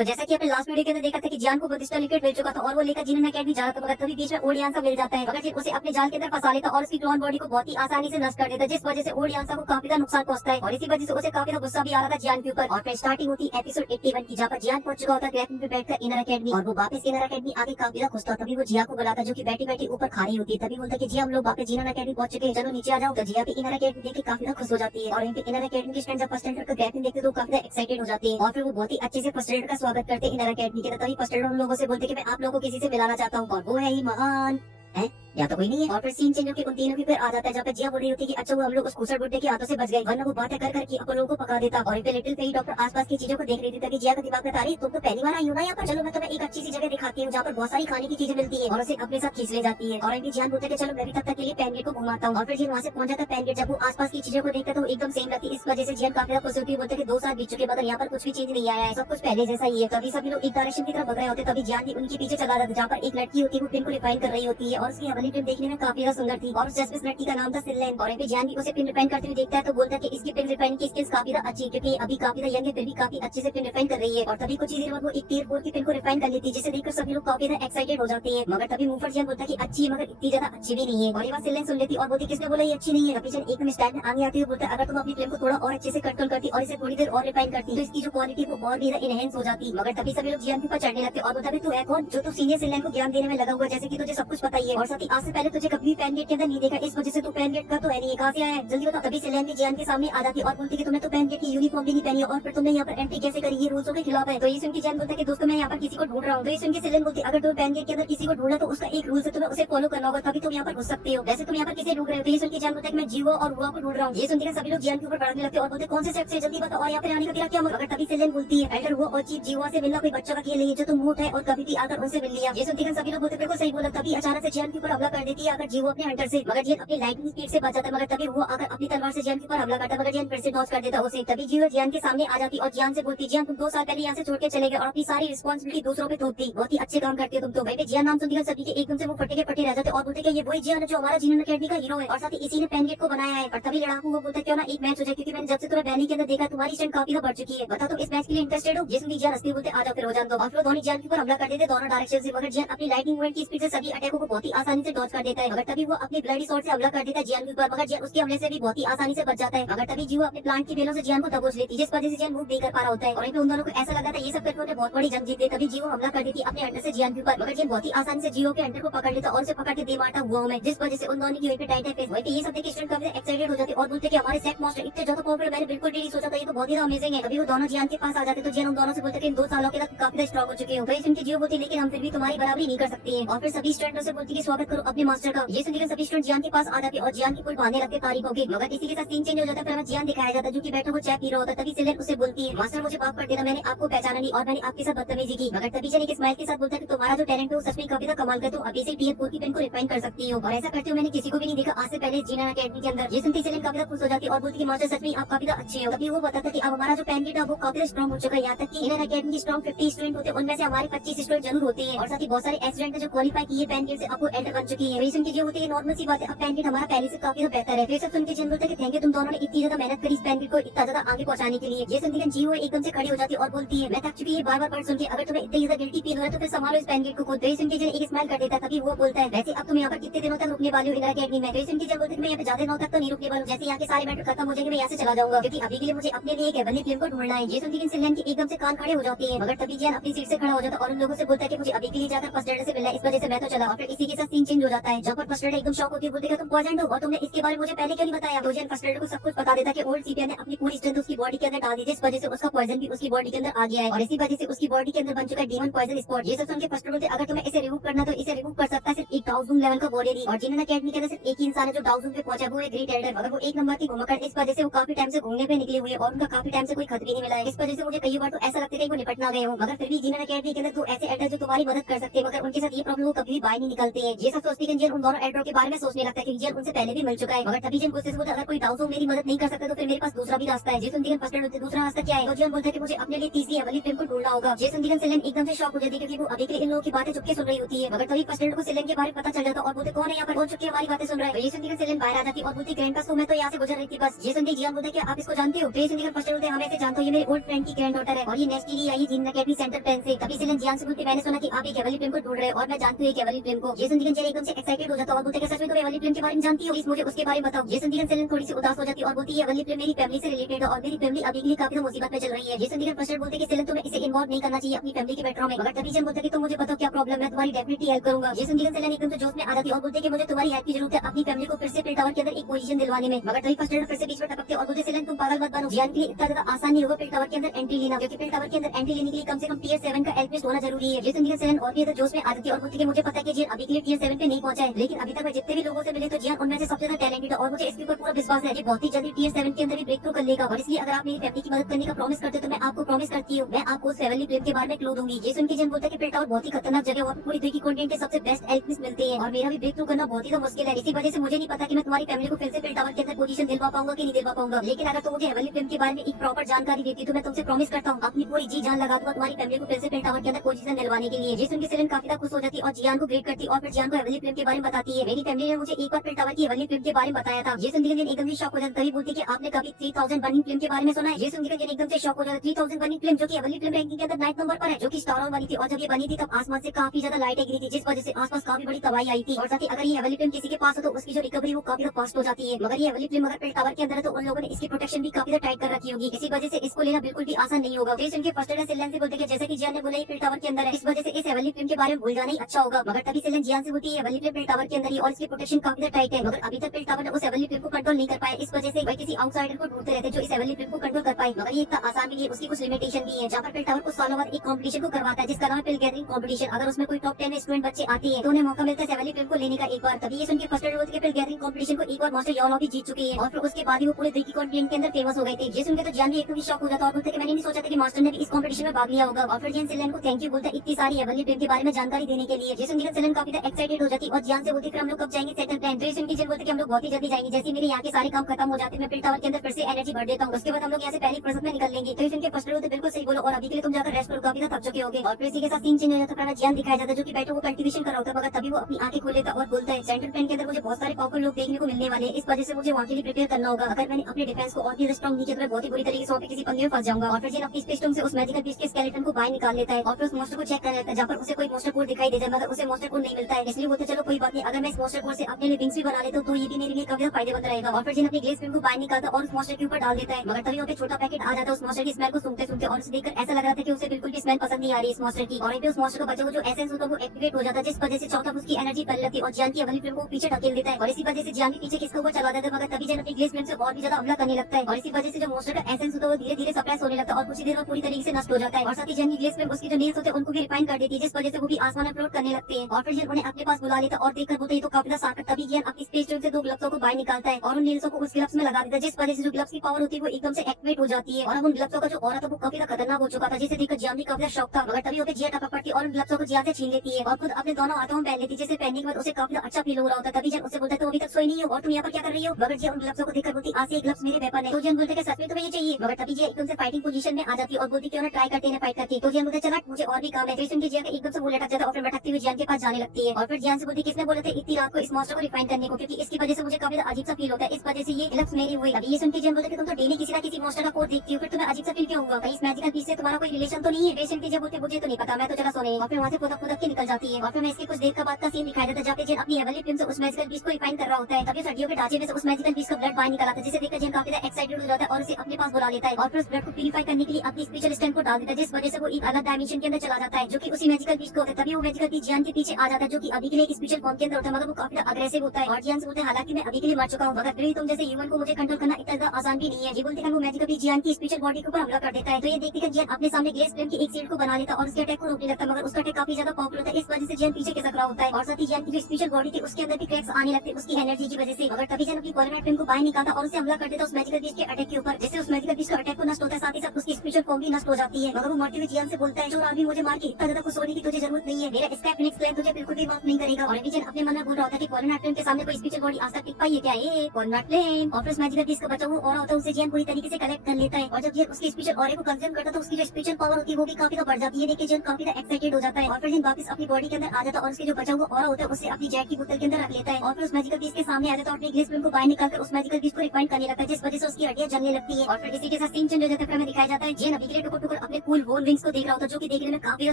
तो जैसा कि आपने लास्ट वीडियो के अंदर देखा था कि जियान को प्रतिष्ठा लिक्विड मिल चुका था और वो लेकर जिन अकेडमी जा रहा था, मगर तभी बीच में ओडियांसा मिल जाता है। मगर जिन उसे अपने जाल के अंदर फंसा लेता और उसकी क्लोन बॉडी को बहुत ही आसानी से नष्ट कर देता, जिस वजह से ओडियांसा को काफी ज्यादा नुकसान पहुंचता है और इसी वजह से उसे काफी ज्यादा गुस्सा भी आ रहा था जियान के ऊपर। और फिर स्टार्टिंग होती एपिसोड 81 की, जहाँ पर जियान पहुंच चुका होता ग्रैफिन पे बैठकर इनर अकेडमी और वो वापस इनर अकेडमी आगे काफी ज्यादा खुश था। तभी वो जिया को बुलाता जो कि बैठी बैठी ऊपर खा रही होती है। तभी बोलता कि जिया हम लोग वापस जिनर अकेडमी पहुंच चुके हैं, चलो नीचे आ जाओ। तो जिया भी इनर अकेडमी देख के काफी ज्यादा खुश हो जाती है और इनके इनर अकेडमी के स्टूडेंट जब फर्स्ट स्टैंडर्ड का ग्रैफिन देखते तो काफी ज्यादा एक्साइटेड हो जाती है और फिर वो बहुत ही अच्छे से फर्स्ट स्टैंडर्ड का स्वागत करते हैं इनर अकेडमी के। तभी फर्स्ट स्टैंडर्ड उन लोगों से बोलते कि मैं आप लोगों को किसी से मिलाना चाहता हूँ और वो है ही महान है या तो कोई नहीं है। और फिर सीन चेंज होकर उन तीनों की फिर आ जाता है, जहाँ पे जिया बोल रही होती है कि अच्छा वो हम लोग उस खूसर बुड्ढे के हाथों से बच गए, वरना वो बातें कर करके अपन लोगों को पका देता। और फिर लिटिल फेरी डॉक्टर आसपास की चीजों को देख रही थी तभी जिया का दिमाग में तारी तुम तो पहली बार आई हो ना यहाँ पर, चलो मैं तुम्हें एक अच्छी सी जगह दिखाती हूँ जहाँ पर बहुत सारी खाने की चीजें मिलती है और उसे अपने साथ खींच ले जाती है। और इनकी जियान बोलते चलो मैं भी तब तक के लिए पैनगेट को घुमाता हूँ। और फिर जियान वहाँ से पहुंच जाता है पैनगेट, जब वो आसपास की चीजों को देखता तो एकदम सेम रहती है। इस वजह से जियान काफी ज्यादा खुश होती है, बोलते कि 2 साल बीत चुके मगर यहाँ पर कुछ भी चेंज नहीं आया है, सब कुछ पहले जैसा ही है। तभी सभी लोग एक डायरेक्शन की तरफ बढ़ रहे होते तभी जियान भी उनके पीछे चला जाता, जहाँ पर एक लड़की होती है वो पिन को रिफाइन कर रही होती है और उसकी हवाली पिन देखने में काफी ज्यादा सुंदर थी और उस जस्मिस लड़की का नाम था सिलेन। और फिर जियान भी उसे पिन रिफाइन करते हुए देखता है तो बोलता है कि इसकी पिन रिफाइन की स्किल्स काफी ज्यादा अच्छी है, क्योंकि अभी काफी ज्यादा यंग है फिर भी काफी अच्छे से पिन रिफाइन कर रही है। और तभी कुछ ही देर बाद वो एक टियर 4 की पिन को रिफाइन कर लेती है, जिसे देखकर सभी लोग काफी ज्यादा एक्साइटेड हो जाते हैं। मगर तभी मुफर जियान बोलता है कि अच्छी है मगर इतनी ज्यादा अच्छी भी नहीं है। और ये बात सिलेन सुन लेती और बोलती किसने बोला ये अच्छी नहीं है। तभी जियान एकदम स्टाइल में आगे आती है, बोलता है अगर तुम अपनी फिल्म को थोड़ा और अच्छे से कंट्रोल करती और इसे थोड़ी देर और रिफाइन करती तो इसकी जो क्वालिटी वो और भी ज्यादा इनहेंस हो जाती। मगर तभी सभी लोग जियान के ऊपर चढ़ने लगते और बोलता है तू है कौन जो तू सीनियर सिलेन को ज्ञान देने में लगा हुआ, जैसे कि तुझे सब कुछ पता ही है और साथ ही आज से पहले तुझे कभी पैन गेट के अंदर नहीं देखा, इस वजह से तू पैन गेट का तो है नहीं, कहाँ से आया है जल्दी बता। तभी सिलेन भी जियान के सामने आ जाती और बोलती कि तुमने तो पैन गेट की यूनिफॉर्म भी नहीं पहनी और फिर तुमने यहाँ पर एंट्री कैसे करी, ये रूल्स के खिलाफ है। तो ये सुन के जियान बोलता है कि दोस्तों मैं यहाँ पर किसी को ढूंढ रहा हूँ। तो ये सुन के सिलेन बोलती अगर तुम पैन गेट के अंदर किसी को ढूंढना तो उसका एक रूल है, तुम्हें उसे फॉलो करना होगा तभी तुम यहाँ पर घुस सकते हो, वैसे तुम यहाँ पर किसे ढूंढ रहे हो। तो ये सुन के जियान बोलता है मैं जीवा और हुआ को ढूंढ रहा हूँ। ये सुनकर सभी लोग जियान के ऊपर भड़कने लगते और बोलते कौन से सेक्स से जल्दी बताओ और यहाँ पर आने का तेरा क्या मतलब। तभी सिलेन बोलती है एल्डर हुआ और चीफ जीवा से मिलना कोई बच्चों का खेल नहीं है जो तुम मूठ है और कभी भी आकर उनसे मिल लिया। ये सुनकर सभी लोग बोलते बिल्कुल सही बोला। तभी अचानक से जियान के ऊपर हमला कर देती है आकर जीवा अपने हंटर से, मगर जियान अपनी लाइटनिंग स्पीड से बच जाता है। मगर तभी वो आकर अपनी तलवार से जियान के ऊपर हमला करता है, मगर जियान फिर से डॉज कर देता उसे। तभी जीवा जियान के सामने आ जाती और जियान से बोलती जियान तुम 2 साल पहले यहाँ से छोड़ के चले गए और अपनी सारी रिस्पॉन्सिबिलिटी दूसरों पे थोपती, बहुत ही अच्छे काम करती हो तुम तो। भाई जियान नाम सुनकर सभी के एकदम से वो फटे के फटे रह जाते और बोलते कि ये वही जियान है जो हमारा जिनन अकेडमी का हीरो है और साथ ही इसी ने पैन गेट को बनाया है। और तभी लड़ाकू वो बोलता क्यों ना एक मैच हो जाए, क्योंकि मैंने जब से तुम्हें बैनी के अंदर देखा तुम्हारी स्ट्रेंथ काफी बढ़ चुकी है, बता तुम इस मैच के लिए इंटरेस्टेड हो। जिसमें जियान हंसते बोलते आ जाओ फिर हो जान दो। और फिर दोनों जियान के ऊपर हमला कर देते दोनों डायरेक्शन से, मगर जियान अपनी लाइटिंग मूवमेंट की स्पीड से सभी अटैकों को बहुत ही आसानी से डॉज कर देता है। मगर तभी वो अपनी ब्लडी शॉट से हमला कर देता है जियान के ऊपर, मगर जियान उसके हमले से भी बहुत ही आसानी से बच जाता है। मगर तभी जीवा अपने प्लांट की बेलों से जियान को दबोच लेती है, जिस वजह से जियान मूव नहीं कर पा रहा होता है और उन दोनों को ऐसा लगा था ये सब करके उन्हें बहुत बड़ी जंग जीते। तभी जीवा हमला कर देती अपने अंडर से जियान के ऊपर, मगर जियान बहुत ही आसानी से जीवा के अंडर को पकड़ लेता और उसे पकड़ के दे मारता हुआ मैं, जिस वजह से उन दोनों की वहीं पे टाइट है फेस। वहीं पे ये सब देखकर स्टूडेंट काफी एक्साइटेड हो जाते और बोलते कि हमारे सेट मास्टर इतने ज्यादा पावरफुल, मैंने बिल्कुल भी नहीं सोचा था, ये तो बहुत ही अमेजिंग है। तभी वो दोनों जियान के पास आ जाते तो जियान उन दोनों से बोलते कि इन 2 सालों के तक काफी स्ट्रॉन्ग हो चुके हो। तो सुनकर जीवा बोलती लेकिन हम फिर भी तुम्हारी बराबरी नहीं कर सकते हैं। और फिर सभी स्टूडेंटों से बोलती कि स्वागत करो अपने मास्टर का। ये सुनकर सभी स्टूडेंट जियान के पास आ जाते और जियान की कोई बांधने लगते तारीफों की, मगर इसी के साथ सीन चेंज हो जाता है। फिर जियान दिखाया जाता है जो कि बैठा वो चाय पी रहा होता है। तभी सिलेन उसे बोलती है मास्टर मुझे माफ कर देना, मैंने आपको पहचाना नहीं और मैंने आपके साथ बदतमीजी की। मगर तभी जियान एक स्माइल के साथ बोलता है कि तुम्हारा जो टैलेंट है वो सच में काफी कमाल का, तुम अभी से टीयर 4 की पेन को रिफाइन कर सकती हो और ऐसा करते हो मैंने किसी को भी नहीं देखा आज से पहले जिनन अकेडमी के अंदर। ये सुनती सिलेन काफी खुश हो जाती और बोलती कि मास्टर सच में आप काफी अच्छे हो। तभी वो बताता कि अब हमारा जो पैन गेट है वो काफी स्ट्रॉन्ग हो चुका है, यहाँ तक कि इनर अकेडमी की स्ट्रॉन्ग 50 स्टूडेंट होते हैं उनमें से हमारे 25 स्टूडेंट जरूर होते हैं और साथ ही बहुत सारे स्टूडेंट जो क्वालिफाई किए पैन गेट से अब वो एल्डर बन चुकी है। सुन के जो होती है नॉर्मल सी बात है, अब पैन गेट हमारा पहले से काफी बेहतर है। फिर सब सुन के जिन बोलते हैं कि थैंक यू तुम दोनों ने इतनी ज्यादा मेहनत करी इस पैन गेट को इतना ज्यादा आगे पहुंचाने के लिए। ये सुनकर जीव एकदम से खड़ी हो जाती है और बोलती है मैं थक चुकी है बार बार पढ़ सुन के, अगर तुम्हें इतनी ज्यादा गिल्टी फील हो रहा है तो फिर संभालो इस पैन गेट को खुद। सुन के जिन एक स्माइल कर देता है। तभी वो बोलता है वैसे अब तुम यहाँ पर कितने दिनों तक रुकने वाले हो इनर अकेडमी में। सुन के जब बोलते मैं यहाँ पे ज्यादा दिनों तक तो नहीं रुकने वाला हूँ, जैसे यहाँ के सारे मैटर खत्म हो जाएंगे मैं यहाँ से चला जाऊंगा, क्योंकि अभी के लिए मुझे अपने लिए एक हेवनली फिल्म को ढूंढना है। ये सुनकर सिलेन की एकदम से कान खड़े हो जाते हैं, मगर तभी जियान अपनी सीट से खड़ा हो जाता है और उन लोगों से बोलता है कि मुझे अभी के लिए जाकर फर्स्ट एड से मिलना है, इस वजह से मैं तो चला। और फिर इसी के साथ सीन चेंज हो जाता है, जब पर फर्स्ट एड एकदम शॉक होती है, बोलते तुम पॉइजन हो और तुमने इसके बारे में मुझे पहले क्यों नहीं बताया। तो जियान फर्स्ट एड को सब कुछ बता देता है कि ओल्ड सीपीआर ने अपनी पूरी स्ट्रेंथ उसकी बॉडी के अंदर डाल दी, जिस वजह से उसका पॉइजन भी उसकी बॉडी के अंदर आ गया है और इसी वजह से उसकी बॉडी के अंदर बन चुका है डीमन पॉइजन स्पॉट। ये सब सुन के फर्स्ट एड बोलते अगर तुम्हें इसे रिमूव करना तो इसे रिमूव कर सकता है सिर्फ एक डाउजूम लेवल का बॉडी और जिनन अकेडमी के अंदर सिर्फ एक ही इंसान है जो डाउजूम पे पहुंचा, वो है ग्रेट एल्डर, मगर वो एक नंबर की घुमकर इस वजह से वो काफी टाइम से घूमने पे निकले हुए और उनका काफी टाइम से कोई खत भी नहीं मिला है। इस वजह से मुझे कई बार तो ऐसा लगता है कि वो निपट ना गए हो, मगर फिर भी जिनन अकेडमी के अंदर तो ऐसे एल्डर जो तुम्हारी मदद कर सकते हैं, मगर उनके साथ ये प्रॉब्लम वो कभी भी बाहर नहीं निकलते हैं। है। ये सब सोचती है जियान उन दोनों एड्रो के बारे में सोचने लगता है क्योंकि जियान उनसे पहले भी मिल चुका है। मगर तभी जियान गुस्से से बोलता है, अगर कोई डाउट हो मेरी मदद नहीं कर सकता तो फिर मेरे पास दूसरा भी रास्ता है। जेसन दिगन फ्रस्ट्रेट होते दूसरा रास्ता क्या है? तो जियान बोलता है कि मुझे अपने लिए तीसरी हेवनली फ्लेम को ढूंढना होगा। जेसन दिगन सेलेन एकदम से शॉक हो जाती है क्योंकि वो अभी के लिए इन लोगों की बातें चुपके सुन रही होती है। मगर तभी फ्रस्ट्रेट को सेलेन के बारे में पता चल जाता है और बोलते कौन है यहाँ पर, कौन चुपके हमारी बातें सुन रहा है। जेसन दिगन सेलेन बाहर आ जाती है और बोलती ग्रैंडपा तो मैं तो यहाँ से गुजर रही थी बस। जेसन दी जियान बोलता है कि आप इसको जानते हो? जेसन दिगन फ्रस्ट्रेट होते हैं, हाँ मैं इसे जानता हूँ, ये मेरी ओल्ड फ्रेंड की ग्रैंड डॉटर है और ये next year I Jin academy centre pen से। तभी सेलेन जियान से बोलती मैंने सुना कि आप एक हेवनली फ्लेम को ढूंढ रहे हो और मैं जानती हूँ एक हेवनली फ्लेम को। जेसन दिगन एकदम से एक्साइटेड हो जाता है और बोलते हैं सच में तुम हेवनली फ्लेम के बारे में जानती हो? प्लीज मुझे उसके बारे में बताओ। जेसन दिगन सेलेन थोड़ी सी उदास हो जाती है और बोलती है हेवनली फ्लेम मेरी फैमिली से रिलेटेड है और मेरी फैमिली अभी के लिए काफी मुसीबत में चल रही है। जेसन दिगन फ्रस्ट्रेट बोलते हैं कि सेलेन तुम्हें इसे इन्वॉल्व नहीं करना चाहिए अपनी फैमिली के मैटरों में। मगर तभी जियान बोलता है कि तुम मुझे बताओ क्या प्रॉब्लम है, तुम्हारी डेफिनेटली हेल्प करूंगा। जेसन दिगन सेलेन एकदम से जोश में आ जाती है और बोलते हैं कि मुझे तुम्हारी हेल्प की जरूरत है अपनी फैमिली को फिर से पिल टावर के अंदर एक पोजीशन दिलवाने में। मगर तभी फ्रस्ट्रेट फिर से बीच में टपकते और बोलते सेलेन तुम पागल मत बनो, जियान के लिए इतना ज्यादा आसान नहीं होगा पिल टावर के अंदर एंट्री लेना, क्योंकि पिल टावर के अंदर एंट्री लेने के लिए कम से कम टियर 7 का एल्पिस्ट होना जरूरी है। जेसन दिगन सेलेन और भी जोश में आ जाती है और बोलती है मुझे पता है कि जियान अभी के लिए टियर 7 पे नहीं पहुंचा है, लेकिन अभी तक मैं जितने भी लोगों से मिले तो जियान उनमें से सबसे ज्यादा टैलेंटेड है और मुझे इसके ऊपर पूरा विश्वास है कि बहुत ही जल्दी टियर 7 के अंदर भी ब्रेक थ्रू कर लेगा। और इसलिए अगर आप मेरी फैमिली की मदद करने का प्रॉमिस करते हो तो मैं आपको प्रॉमिस करती हूँ मैं आपको उस हेवनली फ्लेम के बारे में क्लू दूंगी। ये सुन के जियान बोलता है कि पिल टावर बहुत ही खतरनाक जगह है, वहाँ पे पूरी दुनिया की कंटिनेंट के सबसे बेस्ट एल्पिस्ट मिलते हैं और मेरा भी ब्रेक थ्रू करना बहुत ही मुश्किल है। इसी वजह से मुझे नहीं पता कि मैं तुम्हारी फैमिली को फिर से पिल टावर के अंदर पोजीशन दिलवा पाऊंगा कि नहीं दिलवा पाऊंगा, लेकिन अगर तुम मुझे हेवनली फ्लेम के बारे में एक प्रॉपर जानकारी देती तो मैं तुमसे प्रॉमिस करता हूँ अपनी पूरी जी जान लगा दूंगा तुम्हारी फैमिली को फिर से पिल टावर के अंदर पोजीशन दिलवाने के लिए। जिस उनकी सेलेन काफी ज्यादा खुश हो जाती है और जियान को ग्रेट करती और फिर जियान को हेवनली फ्लेम के बारे में बताती है। मेरी फैमिली ने मुझे एक बार पिल टावर की हेवनली फ्लेम के बारे में बताया था। ये सुन के एकदम से शॉक हो जाता है, तभी बोलती है कि आपने कभी 3000 बर्निंग फ्लेम के बारे में सुना है? ये सुन के एकदम से शॉक हो जाता है, 3000 बर्निंग फ्लेम जो कि हेवनली फ्लेम रैंकिंग के अंदर 9th नंबर पर है, जो कि स्टार और बनी थी और जब ये बनी थी तब आसमान से काफी ज्यादा लाइटें गिरी थी जिस वजह से आसपास काफी बड़ी तबाही आई थी। और साथ ही अगर ये हेवनली फ्लेम किसी के पास हो तो उसकी जो रिकवरी वो काफी फास्ट हो जाती है। मगर ये हेवनली फ्लेम अगर पिल टावर के अंदर है तो उन लोगों ने इसकी प्रोटेक्शन भी काफी टाइट कर रखी होगी, इसी वजह से इसको लेना बिल्कुल भी आसान नहीं होगा। फिर उनके फर्स्ट सेलेन से बोलते हैं जैसे कि जियान ने बोला ये पिल टावर के अंदर है, इस वजह से इस हेवनली फ्लेम के बारे में भूल जाना ही अच्छा होगा। मगर तभी सेलेन जियान से बोलती है हेवनली फ्लेम पिल टावर के अंदर ही और इसकी प्रोटेक्शन काफी टाइट है, मगर अभी तक पिल टावर ने उस हेवनली फ्लेम को कंट्रोल नहीं कर पाया, इस वजह से वही किसी आउटसाइडर को ढूंढते रहते जो इस हेवनली फ्लेम को कंट्रोल कर पाए। मगर ये इतना आसान भी नहीं है, उसकी कुछ लिमिटेशन भी है। जहाँ पर पिल टावर कुछ सालों बाद एक कॉम्पिटिशन को करवाता है जिसका नाम है पिल गैदरिंग कॉम्पिटिशन। अगर उसमें कोई टॉप 10 स्टूडेंट बच्चे आते हैं तो उन्हें मौका मिलता है हेवनली फ्लेम को लेने का एक बार। तभी ये सुन के फर्स्ट बोलते हैं पिल गैदरिंग कॉम्पिटिशन को एक बार मास्टर योलो भी जीत चुकी है और फिर उसके बाद ही वो पूरे दुनिया की कॉन्टिनेंट के अंदर फेमस हो गए थे। ये सुनकर तो जियान भी एकदम शॉक हो जाता और बोलता है कि मैंने नहीं सोचा था कि मास्टर ने भी इस कॉम्पिटिशन में भाग लिया होगा। और फिर जियान सेलेन को थैंक यू बोलता है इतनी सारी हेवनली फ्लेम के बारे में जानकारी देने के लिए। जैसे उनकी सेलेन काफी एक्साइटेड हो जाती और जियान से बोलती फिर हम लोग कब जाएंगे सेटल प्लान। तो ये सुन के जियान बोलते कि हम लोग बहुत ही जल्दी जाएंगे, जैसे मेरे यहाँ के सारे काम खत्म हो जाते हैं मैं पिल टावर के अंदर फिर से एनर्जी भर देता हूँ, उसके बाद हम लोग यहाँ से पहली फुर्सत में निकल लेंगे। तो इस उनके फर्स्ट होते बिल्कुल सही बोलो और अभी के लिए तुम जाकर रेस्ट करो, काफी थक चुके होगे। और फिर इसी के साथ सीन चेंज हो जाता है, जियान दिखाया जाता है जो कि बैठे वो कल्टीवेशन कर रहा होता है, मगर तभी वो अपनी आंखें खोल लेता और बोलता है सेंट्रल प्लान के अंदर मुझे बहुत सारे पावरफुल लोग देखने को मिलने वाले हैं, इस वजह से मुझे वहाँ के लिए प्रिपेयर करना होगा। अगर मैंने अपने डिफेंस को और भी स्ट्रॉन्ग नहीं किया तो मैं बहुत ही बुरी तरीके से वहाँ पे किसी पंगे में फंस जाऊंगा। और फिर जियान अपनी स्पेस टूम से उस मैजिकल पीस के स्केलेटन को बाहर निकाल लेता है और फिर उस मॉन्स्टर को चेक कर लेता है जहाँ पर उसे कोई मॉन्स्टर कोड दिखाई दे जाए, मगर उसे मॉन्स्टर कोड नहीं मिलता है। इसलिए बोलते चलो कोई बात नहीं, अगर मैं इस मॉन्स्टर कोड से अपने लिए विंग्स भी बना लेता हूँ तो ये भी मेरे लिए काफी फायदेमंद रहेगा। और फिर जिन अपनी ग्लेस पेन को बाहर निकालता और उस मॉन्स्टर के ऊपर डाल देता है, मगर तभी वहाँ पे छोटा पैकेट आ जाता है उस मॉन्स्टर की स्मेल को सूंघते सूंघते और उसे देखकर ऐसा लग रहा था कि उसे बिल्कुल भी स्मेल पसंद नहीं आ रही इस मॉन्स्टर की। और उस मॉन्स्टर को बचे वो जो एसेंस होता है वो एक्टिवेट हो जाता है, जिस वजह से चौथा उसकी एनर्जी फैल जाती है और जियान की हेवनली फ्लेम को पीछे ढकेल देता है। और इसी वजह से जियान भी पीछे किसके ऊपर चला जाता है, मगर तभी जियान अपनी ग्लेस पेन से और भी ज्यादा हमला करने लगता है। और इसी वजह से जो मॉन्स्टर का एसेंस होता है वो धीरे धीरे सप्रेस होने लगता है और कुछ ही देर में पूरी तरीके से नष्ट हो जाता है। और साथ ही जियान की ग्लेस पेन उसकी जो नेल्स होते हैं उनको भी रिफाइन कर देती है, जिस वजह से वो भी आसमान में फ्लोट करने लगते हैं। और फिर जियान उन्हें अपने पास बुला लेता और देखकर बोलते तो काफी साकर। तभी जियान अपनी स्पेस ट्यूब से 2 ग्लव्सों को बाहर निकालता है और उन नेल्सों को उस ग्लव्स में लगा देता है, जिस वजह से जो ग्लव्स की पावर होती है वो एकदम से एक्टिवेट हो जाती है। और अब उन ग्लव्सों का जो ऑरा था वो काफी खतरनाक हो चुका था, जिसे देखकर जियान भी काफी शौक था। मगर तभी होते जिया टपक पड़ती और उन ग्लव्सों को जियान से छीन लेती है और खुद अपने दोनों हाथों में पहन लेती है, जिसे पहनने के बाद उसे काफी अच्छा फील हो रहा होता है। तभी जियान उससे बोलता है तो अभी तक सोई नहीं हो और तुम यहाँ पर क्या कर रही हो? मगर जिया उन ग्लव्सों को देखकर बोलती आज से ये ग्लव्स मेरे वेपन है। तो जियान बोलते सच में तुम्हें ये चाहिए? मगर तभी जिया एकदम से फाइटिंग पोजीशन में आ जाती है और बोलती क्यों ना ट्राई करते हैं फाइट करती। तो जियान बोलते चला मुझे और भी काम है। तो सुन के जिया का एकदम से वो लटक जाता है और फिर भटकती हुई जियान के पास जाने लगती है। और फिर जियान से बोलती किसने बोला था इतनी रात को इस मॉन्स्टर को रिफाइन करने को, क्योंकि इसकी वजह से मुझे काफी अजीब सा फील होता है, इस वजह से ये ग्लव्स मेरे हुए। अभी ये सुन के जियान बोलते तुम तो डेली किसी ना किसी मॉन्स्टर का कोड देखती हो, फिर तुम्हें अजीब सा फील क्यों होगा? कहीं इस मैजिकल पीस से तुम्हारा कोई रिलेशन तो नहीं है? बेसिन की बोलते मुझे तो नहीं पता, मैं तो जरा सोने। और फिर वहाँ से फुदक फुदक के निकल जाती है। और फिर मैं इसके कुछ देर के बाद का सीन दिखाई देता है जहाँ पे जियान अपनी हेवनली फ्लेम से उस मैजिकल पीस को रिफाइन कर रहा होता है। तभी हड्डियों के ढांचे में से उस मैजिकल पीस का ब्लड बाहर निकल आता है, जिसे देखकर जियान काफी एक्साइटेड हो जाता है और उसे अपने पास बुला लेता है और फिर उस ब्लड को प्यूरिफाई करने के लिए अपनी स्पेशल स्टैंड को डाल देता है, जिस वजह से वो एक अलग डायमेंशन के अंदर चला जाता है जो कि उसी मैजिकल पीस को होता है। तभी वो मैजिकल पीस जियान के पीछे आ जाता है जो कि अभी के लिए एक स्पेशल फॉर्म के अंदर होता है, मगर वो काफी अग्रेसिव होता है। और जियान से बोलते हैं हालांकि मैं अभी के लिए मर चुका हूँ, मगर फिर भी तुम जैसे ह्यूमन को मुझे कंट्रोल करना इतना आसान भी नहीं है। ये बोलते हैं वो मैजिकल पीस जियान की स्पेशल बॉडी के ऊपर हमला कर देता है। तो ये देखते जियान अपने सामने ग्लेस फ्लेम की एक शील्ड को बना लेता और उसके अटैक को रोकने लगता है, मगर उसका अटैक काफी ज्यादा पावरफुल होता है, इस वजह से जियान पीछे खिसक रहा होता है। और साथ ही जियान की जो स्पेशल बॉडी थी उसके अंदर भी क्रैक्स आने लगते उसकी एनर्जी की वजह से। मगर तभी जियान अपनी कोरोना फ्लेम को बाहर निकालता और उसे हमला कर देता उस मैजिकल पीस के अटैक के ऊपर, जिससे उस मैजिकल पीस का अटैक को नष्ट होता है, साथ ही साथ उसकी स्पेशल फॉर्म भी नष्ट हो जाती है। मगर वो मरते हुए जियान से बोलता है जो आदमी मुझे मार के इतना ज्यादा खुश होने की तुझे जरूरत नहीं है, मेरा स्काई फिनिक्स प्लान तुझे बिल्कुल भी माफ नहीं करेगा और विजन अपने मन में बोल रहा होता है कि कॉर्नर फ्लेम के सामने कोई स्पेशल बॉडी आज तक टिक पाई है क्या? ये कॉर्नर फ्लेम और फिर उस मैजिकल बीस्ट का बचा हुआ ऑरा होता है उसे जियान पूरी तरीके से कलेक्ट कर लेता है और जब ये उसके स्पेशल ऑरे को कंज्यूम करता है तो उसकी जो स्पेशल पावर होती है वो भी काफी बढ़ जाती है। देखिए जियान काफी एक्साइटेड हो जाता है और फिर जियान वापस अपनी बॉडी के अंदर आ जाता है और उसके जो बचा हुआ ऑरा होता है उससे अपनी जेट की बोतल के अंदर रख लेता है और फिर उस मैजिकल बीस्ट के सामने आ जाता है और अपने ग्लिस फ्लेम को बाहर निकालकर उस मैजिकल बीस्ट को रिफाइंड करने लगता है जिस वजह से उसकी हड्डियां जलने लगती है और फिर इसी के साथ सीन चेंज हो जाता है। फिर हमें दिखाया जाता है जियान अभी के लिए टुकुर टुकुर अपने कूल बोन विंग्स को देख रहा होता है जो कि देखने में काफी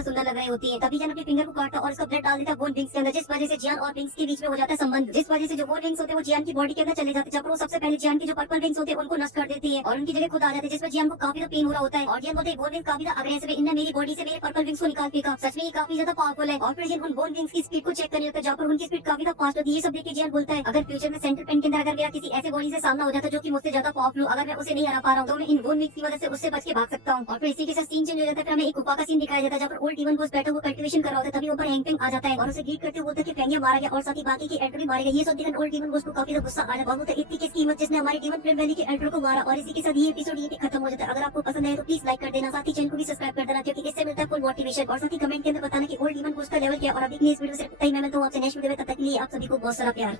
सुंदर लग रही होती है। तभी जियान अपने फिंगर को काटता है और उसका ब्लड डाल देता है बोन विंग्स के अंदर जिस वजह से जियान और विंग्स के बीच में हो जाता है संबंध, जिस वजह से जो बोन विंग्स होते हैं वो जियान की बॉडी के अंदर चले जाते हैं। जब वो सबसे पहले जियान की जो पर्पल विंग्स होते हैं उनको नष्ट कर देती है और उनकी जगह खुद आ जाते हैं जिसमें जियान को काफी पेन हो रहा होता है और जियान बोलते हैं बोन विंग्स काफी अग्रेसिव है, इनने मेरी बॉडी से मेरे पर्पल विंग्स को निकाल फेंका, सच में ये काफी ज्यादा पावरफुल है। और फिर जियान उन बोन विंग्स की स्पीड को चेक करने लगता है जहाँ पर उनकी स्पीड काफी फास्ट होती है। ये सब देख के जियान बोलता है अगर फ्यूचर में सेंट्रल पेन के अंदर अगर मेरा किसी ऐसे बॉडी से सामना हो जाता है जो कि मुझसे ज्यादा पावरफुल, अगर मैं उसे नहीं हरा पा रहा हूँ तो मैं इन बोन विंग्स की मदद से उससे बच के भाग सकता हूँ। और फिर इसी के साथ सीन चेंज हो जाता है। फिर हमें एक गुफा का सीन दिखाया जाता है जहाँ पर ओल्ड डीमन को बैठा हुआ कल्टीवेशन कर रहा होता है। तभी ऊपर हैंगपिंग आ जाता है और उसे ग्रीट करते हुए बोलता है कि फेंगिया मारा गया और साथ ही बाकी के एल्डर भी मारे गए। ये सब देखकर ओल्ड डीमन को काफी गुस्सा आ जाता है। बोलता है इतनी किस कीमत जिसने हमारे डीमन फ्लेम वैली के एल्डर को मारा। और इसी के साथ ये एपिसोड ये खत्म हो जाता है। अगर आपको पसंद आए तो प्लीज लाइक कर देना, साथ ही चैनल को भी सब्सक्राइब कर देना क्योंकि इससे मिलता है फुल मोटिवेशन और साथ ही कमेंट के अंदर बताना कि ओल्ड डीमन को उसका लेवल क्या। और अभी इस वीडियो से इतना ही, मैं मिलता हूं आपसे नेक्स्ट वीडियो में, तब तक के लिए आप सभी को बहुत सारा प्यार।